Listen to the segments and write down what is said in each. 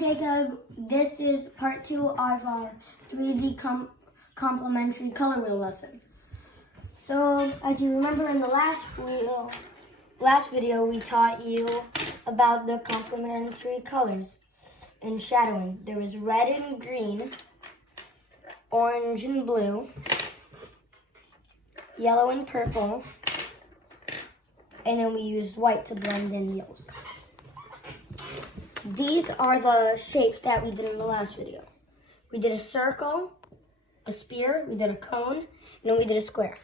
Jacob. This is part 2 of our 3D complementary color wheel lesson. So, as you remember in the last video, we taught you about the complementary colors and shadowing. There was red and green, orange and blue, yellow and purple, and then we used white to blend in yellow skies. These are the shapes that we did in the last video. We did a circle, a spear, we did a cone, and then we did a square,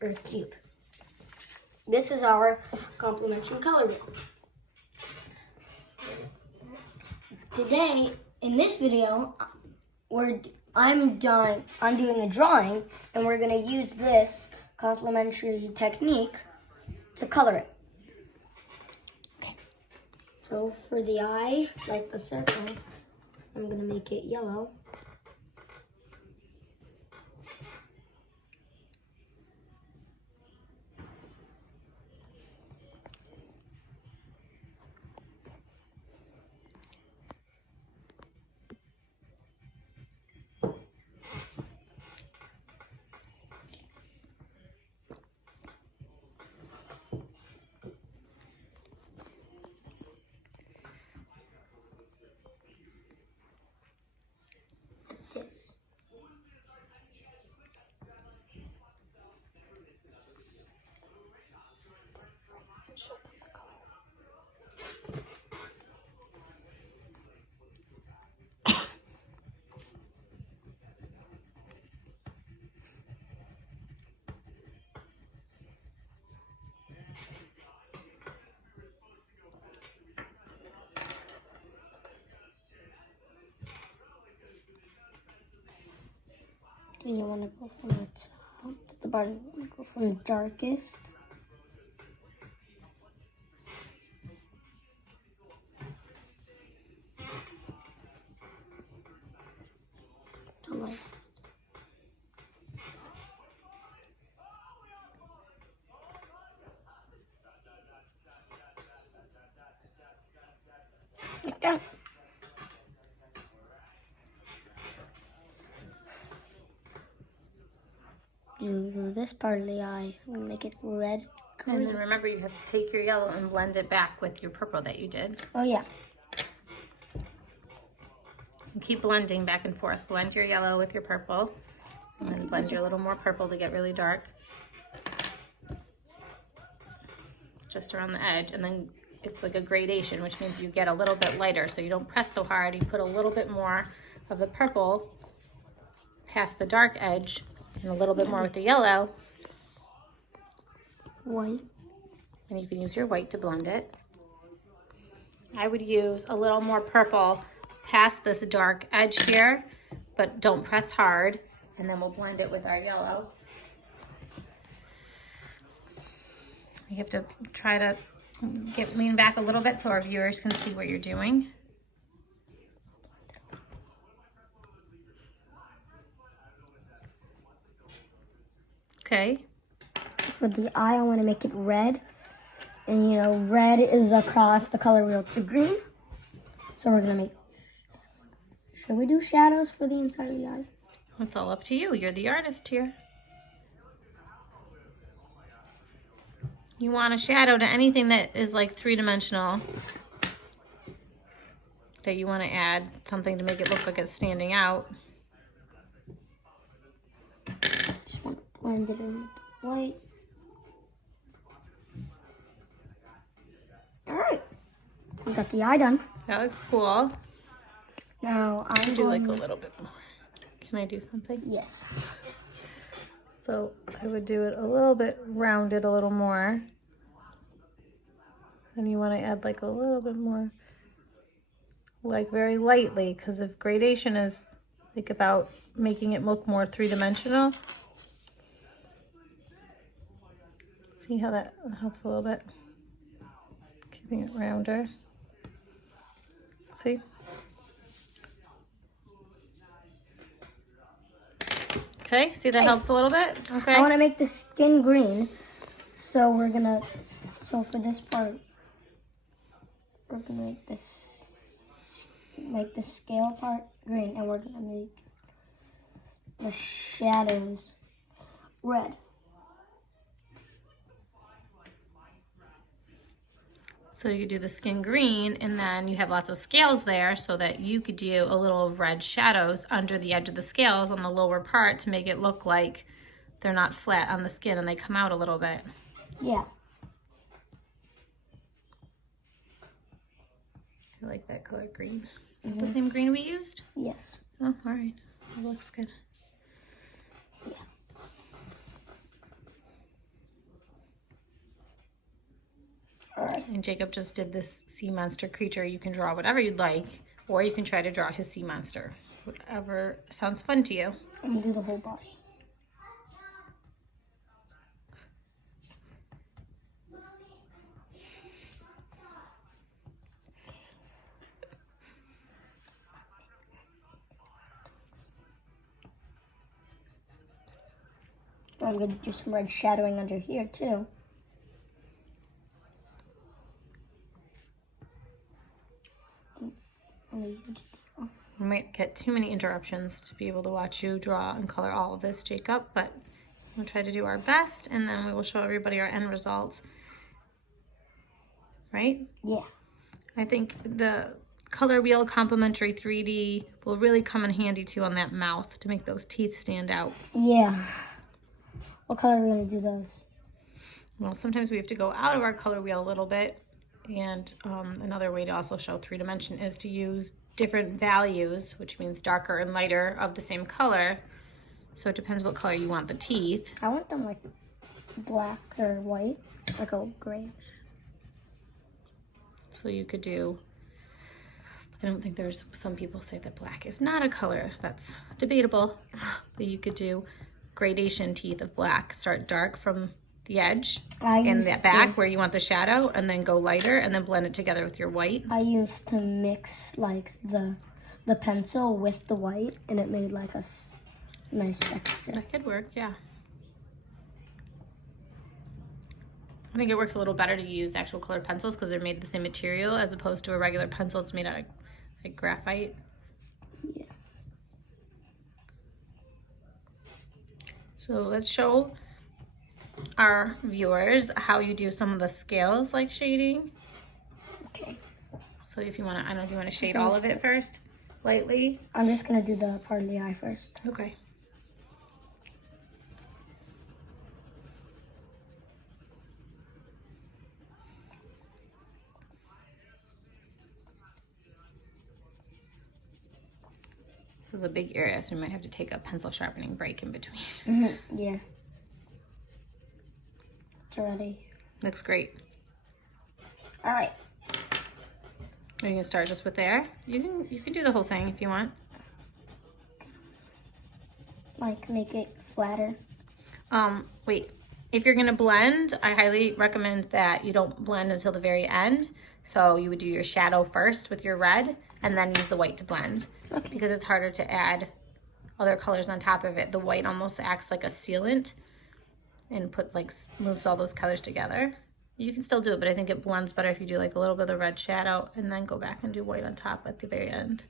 or a cube. This is our complementary color wheel. Today, in this video, I'm doing a drawing, and we're gonna use this complementary technique to color it. So for the eye, like the circle, I'm going to make it yellow. This. And you want to go from the top to the bottom. You want to go from the darkest to lightest. Like that. Do this part of the eye and make it red. And then remember, you have to take your yellow and blend it back with your purple that you did. Oh yeah. And keep blending back and forth. Blend your yellow with your purple. And then blend your little more purple to get really dark. Just around the edge. And then it's like a gradation, which means you get a little bit lighter. So you don't press so hard. You put a little bit more of the purple past the dark edge. And a little bit more with the yellow. White. And you can use your white to blend it. I would use a little more purple past this dark edge here, but don't press hard. And then we'll blend it with our yellow. You have to try to lean back a little bit so our viewers can see what you're doing. Okay. For the eye, I want to make it red. And you know, red is across the color wheel to green. So we're going to make... Should we do shadows for the inside of the eye? It's all up to you. You're the artist here. You want a shadow to anything that is like three-dimensional. That you want to add something to make it look like it's standing out. Just want to blend it in with the white. Alright. We got the eye done. That looks cool. Now I'm Do like a little bit more. Can I do something? Yes. So I would do it a little bit rounded a little more. And you want to add like a little bit more, like very lightly, because if gradation is like about making it look more three-dimensional. See how that helps a little bit? Keeping it rounder. See? Okay, see that helps a little bit? Okay. I want to make the skin green. So for this part, we're going to make this make the scale part green, and we're gonna make the shadows red. So you do the skin green, and then you have lots of scales there so that you could do a little red shadows under the edge of the scales on the lower part to make it look like they're not flat on the skin and they come out a little bit. Yeah. I like that color green. Is that the same green we used? Yes. Oh, all right. That looks good. Yeah. All right. And Jacob just did this sea monster creature. You can draw whatever you'd like, or you can try to draw his sea monster. Whatever sounds fun to you. I'm gonna do the whole body. I'm gonna do some red shadowing under here too. We might get too many interruptions to be able to watch you draw and color all of this, Jacob, but we'll try to do our best, and then we will show everybody our end result. Right? Yeah. I think the color wheel Complementary 3D will really come in handy too on that mouth to make those teeth stand out. Yeah. What color are we gonna do those? Well, sometimes we have to go out of our color wheel a little bit, and another way to also show 3D is to use different values, which means darker and lighter of the same color. So it depends what color you want the teeth. I want them like black or white, like a grayish. So you could do, I don't think there's, some people say that black is not a color. That's debatable. But you could do gradation teeth of black. Start dark from the edge and the back where you want the shadow, and then go lighter, and then blend it together with your white. I used to mix like the pencil with the white, and it made like a nice texture. That could work, yeah. I think it works a little better to use the actual colored pencils because they're made of the same material as opposed to a regular pencil. It's made out of like graphite. Yeah. So let's show our viewers how you do some of the scales like shading. Okay. So if you want to, I don't know if you want to shade all of it first, lightly. I'm just gonna do the part of the eye first. Okay. So the big area, so we might have to take a pencil sharpening break in between. Yeah. It's ready. Looks great. All right. Are you gonna start just with there? You can do the whole thing if you want. Like make it flatter. Wait. If you're gonna blend, I highly recommend that you don't blend until the very end. So you would do your shadow first with your red, and then use the white to blend. Okay. Because it's harder to add other colors on top of it. The white almost acts like a sealant and moves all those colors together. You can still do it, but I think it blends better if you do like a little bit of the red shadow and then go back and do white on top at the very end.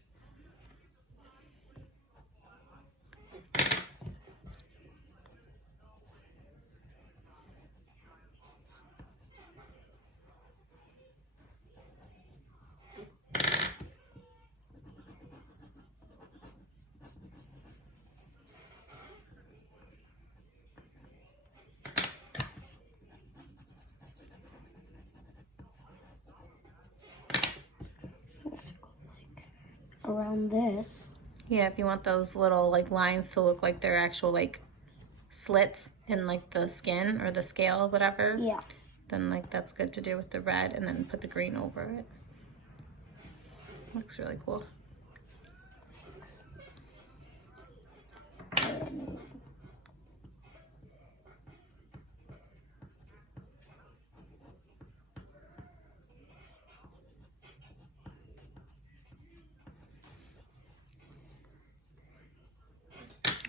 Around this. Yeah, if you want those little like lines to look like they're actual like slits in like the skin or the scale or whatever. Yeah. Then like that's good to do with the red, and then put the green over it. Looks really cool.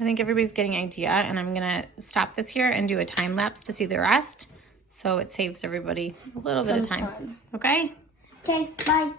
I think everybody's getting an idea, and I'm gonna stop this here and do a time lapse to see the rest, so it saves everybody a little bit of time. Okay? Okay, bye.